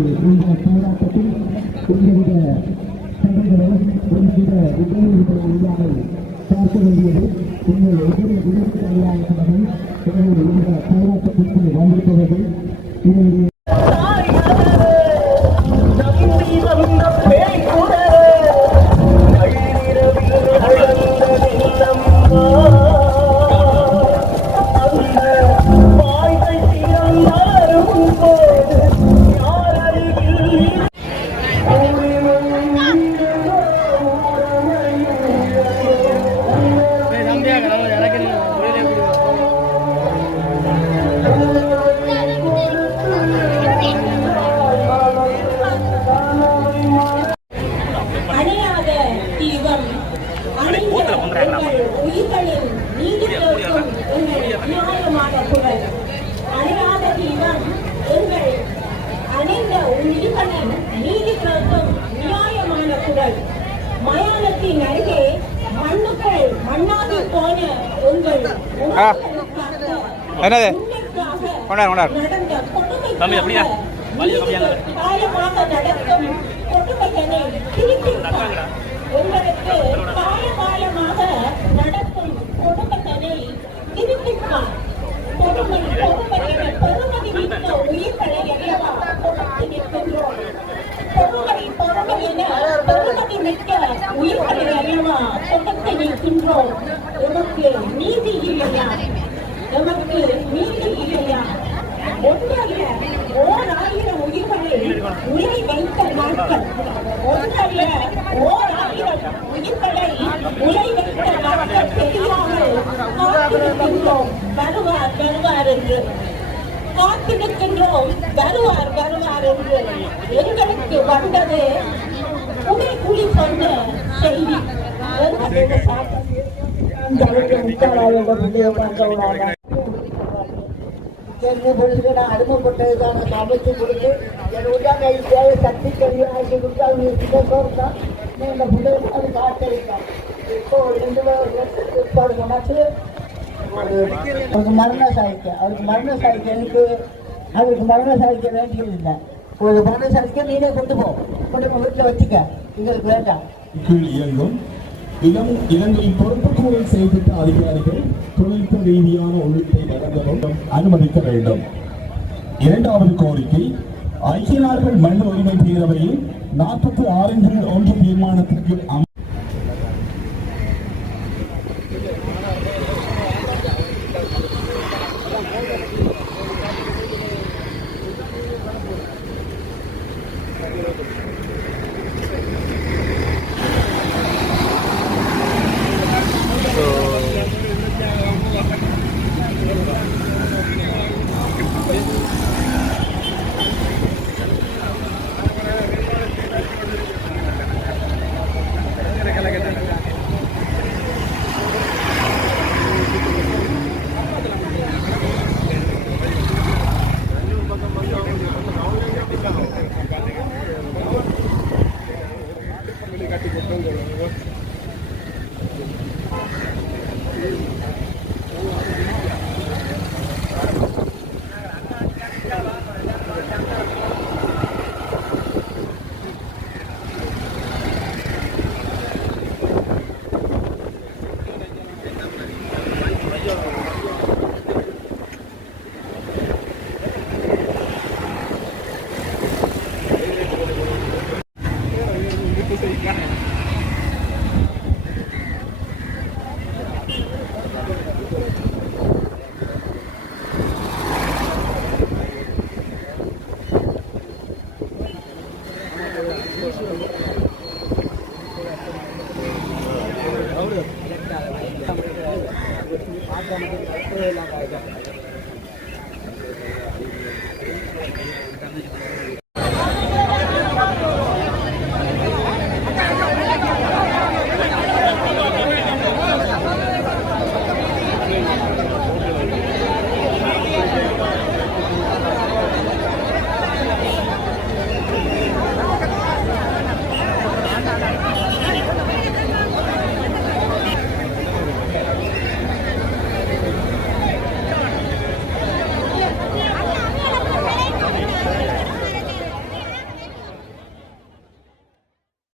இந்த போராட்டத்தில் எந்தவித தடைகளும் எந்தவித இடையூறுகளும் இல்லாமல் பார்க்க வேண்டியது உங்கள் ஒவ்வொரு விடுதலையாக இந்த போராட்டத்திற்கு வந்திருப்பவர்கள் இதனுடைய மயானத்தின் அருகே மண்ணுக்குள் மண்ணாகி போன உங்கள் நடந்த காலமாக நடக்கும் கொடுமைகளை திருப்பிப்பார். உங்களுக்கு காலகாலமாக நடக்கும் கொடுமைகளை திருப்பிப்பார். பொறுமதி மிக்க உயிர்களை எல்லாம் கொடுத்து நிற்கின்றோம். பொறுமதி மிக்க உயிர்களை அல்லவா கொடுத்து நிற்கின்றோம். எமக்கு நீதி இல்லையா? எமக்கு நீதி இல்லையா? ஒன்றல்ல 1000 உயிர்களை உயிரை வைத்த நாட்கள், ஒன்றல்ல 1000 உயிர்களை உயிரை வைத்த நாட்கள் தெரியாமல் காத்திருக்கின்றோம். வருவார் வருவார் என்று காத்திருக்கின்றோம். வருவார் வருவார் என்று எங்களுக்கு வந்தது புலி சொன்ன செய்தி. அனுமப்பட்டதுக்கான அமைச்சு கொடுத்து என்னுடைய சக்தி கல்வி ஆட்சி கொடுத்து அவங்க சோர்த்தான் இந்த புத்தகத்தை காட்டிருக்காங்க. இப்போ 2 மாசு அவருக்கு மரணம் சாதிக்க அவருக்கு மரணம் சாதிக்க வேண்டியதில்லை. ஒரு மரணம் சாதிக்க நீனே கொண்டு வீட்டில் வச்சுக்க, எங்களுக்கு வேண்டாம். இயங்கும் இலங்கை பொறுப்புக்கூறல் செயல்பட்ட அதிகாரிகள் தொழில்நுட்ப ரீதியான ஒழுக்கை நடந்ததும் அனுமதிக்க வேண்டும். 2வது கோரிக்கை, ஐக்கிய நாடுகள் மனித உரிமை பேரவையில் 46-1 தீர்மானத்திற்கு